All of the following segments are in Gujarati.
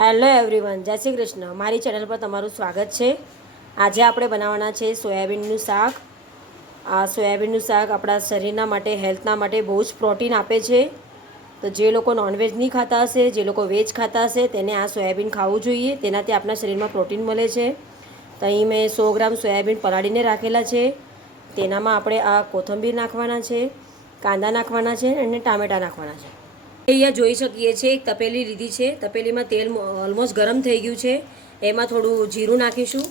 હેલો એવરીવન, જય શ્રી કૃષ્ણ. મારી ચેનલ પર તમારું સ્વાગત છે. આજે આપણે બનાવવાના છે સોયાબીનનું શાક. આ સોયાબીનનું શાક આપણા શરીરના માટે, હેલ્થના માટે બહુ જ પ્રોટીન આપે છે. તો જે લોકો નોનવેજ નહીં ખાતા હશે, જે લોકો વેજ ખાતા હશે, તેને આ સોયાબીન ખાવું જોઈએ. તેનાથી આપણા શરીરમાં પ્રોટીન મળે છે. તો અહીં મેં 100 ગ્રામ સોયાબીન પલાળીને રાખેલા છે. તેનામાં આપણે આ કોથંબીર નાખવાના છે, કાંદા નાખવાના છે અને ટામેટાં નાખવાના છે. અહીંયા જોઈ શકીએ છીએ એક તપેલી લીધી છે. તપેલીમાં તેલ ઓલમોસ્ટ ગરમ થઈ ગયું છે. એમાં થોડું જીરું નાખીશું.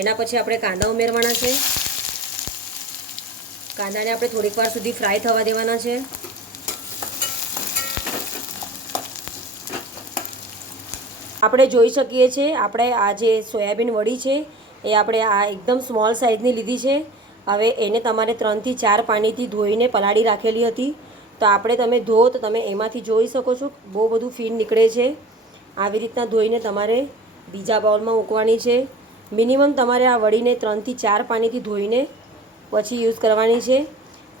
એના પછી આપણે કાંદા ઉમેરવાના છે. કાંદાને આપણે થોડીક વાર સુધી ફ્રાય થવા દેવાના છે. આપણે જોઈ શકીએ છીએ આપણે આ જે સોયાબીન વડી છે એ આપણે આ એકદમ સ્મોલ સાઇઝની લીધી છે. હવે એને તમારે 3 થી 4 પાણીથી ધોઈને પલાળી રાખેલી હતી. તો આપણે તમે ધો તો તમે એમાંથી જોઈ શકો છો બહુ બધું ફીણ નીકળે છે. આવી રીતના ધોઈને તમારે બીજા બાઉલમાં મૂકવાની છે. મિનિમમ તમારે આ વડીને 3 થી 4 પાણીથી ધોઈને પછી યુઝ કરવાની છે.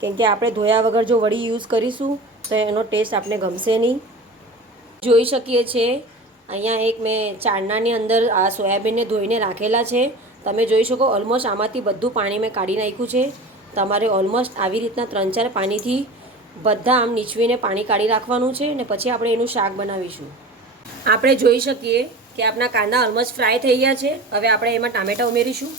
કેમ કે આપણે ધોયા વગર જો વડી યુઝ કરીશું તો એનો ટેસ્ટ આપણે ગમશે નહીં. જોઈ શકીએ છીએ અહીંયા એક મેં ચાળણાની અંદર આ સોયાબીનને ધોઈને રાખેલા છે. તમે જોઈ શકો ઓલમોસ્ટ આમાંથી બધું પાણી મેં કાઢી નાખ્યું છે. તમારે ઓલમોસ્ટ આવી રીતના 3-4 પાણીથી બધા આમ નીચવીને પાણી કાઢી રાખવાનું છે ને પછી આપણે એનું શાક બનાવીશું. આપણે જોઈ શકીએ કે આપણા કાંદા ઓલમોસ્ટ ફ્રાય થઈ ગયા છે. હવે આપણે એમાં ટામેટાં ઉમેરીશું.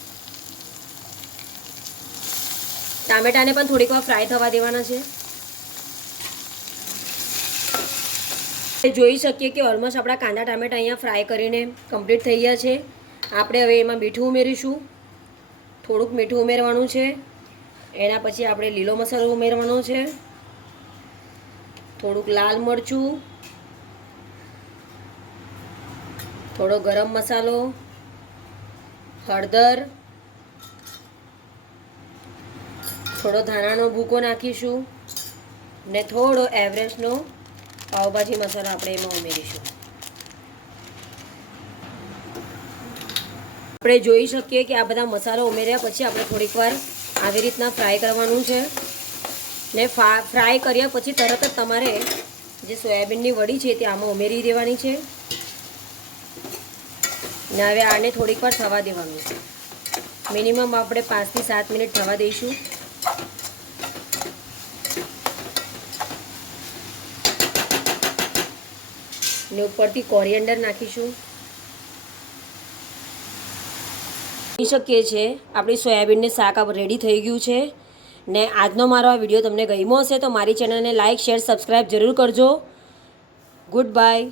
ટામેટાને પણ થોડીક વાર ફ્રાય થવા દેવાના છે. જોઈ શકીએ કે ઓલમોસ્ટ આપણા કાંદા ટામેટાં અહીંયા ફ્રાય કરીને કમ્પ્લીટ થઈ ગયા છે. આપણે હવે એમાં મીઠું ઉમેરીશું. થોડુંક મીઠું ઉમેરવાનું છે. એના પછી આપણે લીલો મસાલો ઉમેરવાનો છે. થોડુંક લાલ મરચું, થોડો ગરમ મસાલો, હળદર, થોડો ધાણાનો ભૂકો નાખીશું ને થોડો એવરેસ્ટનો પાવભાજી મસાલો આપણે એમાં ઉમેરીશું. આપણે જોઈ શકીએ કે આ બધા મસાલો ઉમેર્યા પછી આપણે થોડીક વાર આવી રીતના ફ્રાય કરવાનું છે ને ફ્રાય કર્યા પછી તરત જ તમારે જે સોયાબીનની વડી છે તે આમાં ઉમેરી દેવાની છે ને હવે આને થોડીક વાર થવા દેવાનું છે. મિનિમમ આપણે 5 થી 7 મિનિટ થવા દઈશું. ને ઉપરથી કોરિએન્ડર નાખીશું. જોઈ શકીએ છીએ આપણી સોયાબીનનું શાક રેડી થઈ ગયું છે. ને આજનો મારો આ વિડીયો તમને ગમ્યો હશે તો મારી ચેનલને લાઇક, શેર, સબસ્ક્રાઈબ જરૂર કરજો. Good bye.